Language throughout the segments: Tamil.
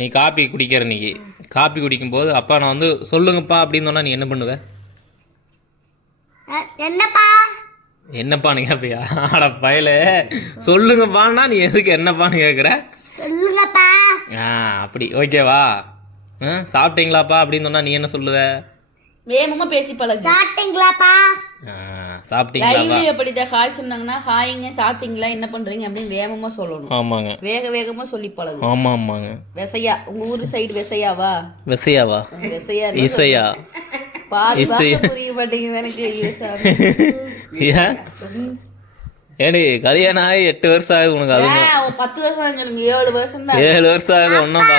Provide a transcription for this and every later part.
நீ காப்பி குடிக்கிற நீ காப்பி குடிக்கும்போது அப்பா நான் வந்து சொல்லுங்கப்பா அப்படின்னு சொன்னா நீ என்ன பண்ணுவ? என்னப்பா என்னப்பான்னு கேட்பியா? ஆட பயல சொல்லுங்கப்பான்னா நீ எதுக்கு என்னப்பான்னு கேட்குற? சொல்லுங்கப்பா. அப்படி ஓகேவா? சாப்பிட்டீங்களாப்பா அப்படின்னு சொன்னா நீ என்ன சொல்லுவ? வேகமா பேசி பழகு. சாப்பிட்டீங்களாப்பா? சாப்பிட்டீங்களா? அப்படிதான் ஹாய் சொன்னாங்கன்னா ஹாய்ங்க சாப்பிட்டீங்களா என்ன பண்றீங்க அப்படின்னு வேகமா சொல்லணும். ஆமாங்க. வேகமா சொல்லி பழகு. ஆமாங்க. வெசையா உங்க ஊரு சைடு வெசையாவா? வெசையாவா? வெசையா இசையா? பாதி புரிய மாட்டேங்குது எனக்கு. ஏன் ஏடி கல்யாணம் ஆகி 8 வருஷம் ஆகுது உனக்கு? அது 10 வருஷம் சொல்லுங்க. 7 வருஷம் தான். 7 வருஷம் ஆகுது ஒன்னும்.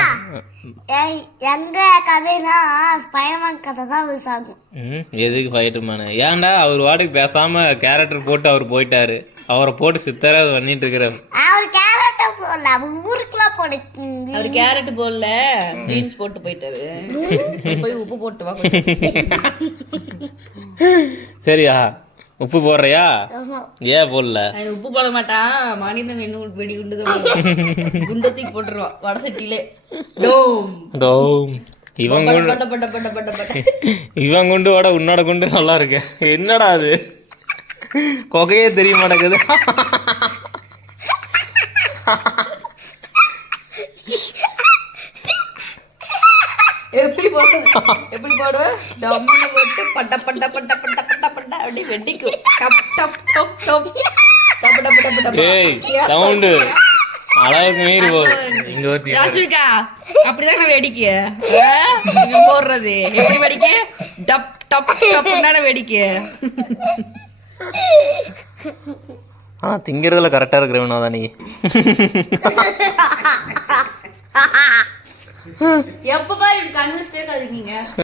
எங்க கதைனா ஸ்பைடர்மேன் கதை தான் யூஸ் ஆகும். எதுக்கு ஸ்பைடர்மேன்? ஏன்டா அவர் வாட்டுக்கு பேசாம கேரக்டர் போட்டு அவர் போயிட்டாரு. அவரை போட்டு சித்தரா பண்ணிட்டு இருக்கிறார். அவர் கேரக்டர் போடல, அவர் ஊருக்குலாம் போட. அவர் கேரட் போடல, பீன்ஸ் போட்டு போயிட்டாரு. போய் உப்பு போட்டு வா. சரியா? உப்பு போடுறியா? ஏன் போடல? உப்பு போட மாட்டான். மனிதன் வெடி குண்டு குண்டத்துக்கு போட்டுருவான் வட சட்டியிலே. இவன் குண்டு வட உன்னோட குண்டு நல்லா இருக்கு. என்னடா அது கொகையே தெரிய மாட்டேங்குது. எப்படி போடுவ? டம்முன்னு போட்டு பட்ட பட்ட பட்ட பட்ட பட்ட பட்ட அப்படி வெடிக்கும். டப் டப் டப் டப் டப் டப் டப் டப். ஏய் சவுண்ட் அளவுக்கு மீறி போகுது. ராஸ்மிகா அப்படிதான் நான் வெடிக்க போடுறது. எப்படி வெடிக்க? டப் டப் டப்னால வெடிக்க. திங்கிறதுல கரெக்டா இருக்கிறவனா தான் நீ. எப்ப பாரு கன்வின்ஸ்டே கதைக்கீங்க.